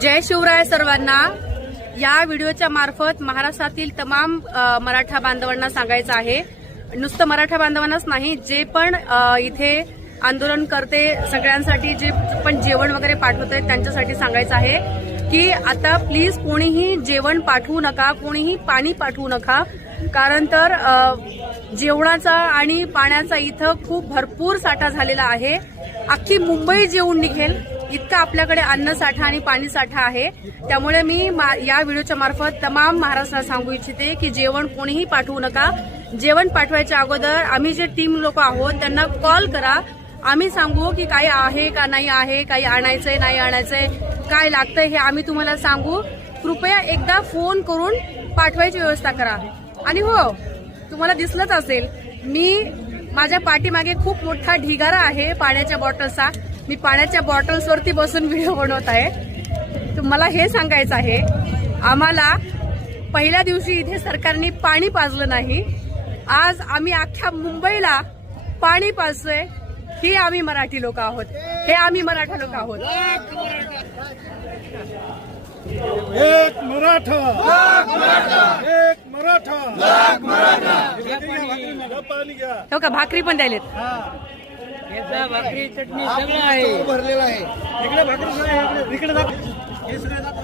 जय शिवराय सर्वांना. या व्हिडिओच्या मार्फत महाराष्ट्रातील तमाम मराठा बांधवांना सांगायचं आहे. नुसतं मराठा बांधवांनाच नाही जे पण इथे आंदोलन करते सगळ्यांसाठी जे पण जेवण वगैरे पाठवते त्यांच्यासाठी सांगायचं आहे की आता प्लीज कोणीही जेवण पाठवू नका कोणीही पाणी पाठवू नका. कारण तर जेवणाचा आणि पाण्याचा इथं खूप भरपूर साठा झालेला आहे. अख्खी मुंबई जेवून निघेल. इतका आपल्याकडे अन्न साठा आणि पाणी साठा आहे. त्यामुळे मी मा- या व्हिडिओच्या मार्फत तमाम महाराष्ट्राला सांगू इच्छिते की जेवण कोणीही पाठवू नका. जेवण पाठवायच्या अगोदर आम्ही जे टीम लोक आहोत त्यांना कॉल करा. आम्ही सांगू की काय आहे का नाही आहे काही आणायचंय नाही आणायचंय काय लागतंय हे आम्ही तुम्हाला सांगू. कृपया एकदा फोन करून पाठवायची व्यवस्था करा. आणि हो तुम्हाला दिसलंच असेल मी माझ्या पाठीमागे खूप मोठा ढिगारा आहे पाण्याच्या बॉटलचा मी पाण्याच्या बॉटल्सवरती बसून व्हिडिओ बनवत आहे. तर मला हे सांगायचं आहे आम्हाला पहिल्या दिवशी इथे सरकारने पाणी पाजलं नाही. आज आम्ही अख्ख्या मुंबईला पाणी पाजतोय. ही आम्ही मराठी लोक आहोत. हे आम्ही मराठा लोक आहोत. एक मराठा. एक मराठा. घ्या हो का? भाकरी पण द्यायलेत. भाकरी चटणी सगळं आहे भरलेला आहे इकडे भाकरी इकडे इकडे दाखव. हे सगळे दाखव.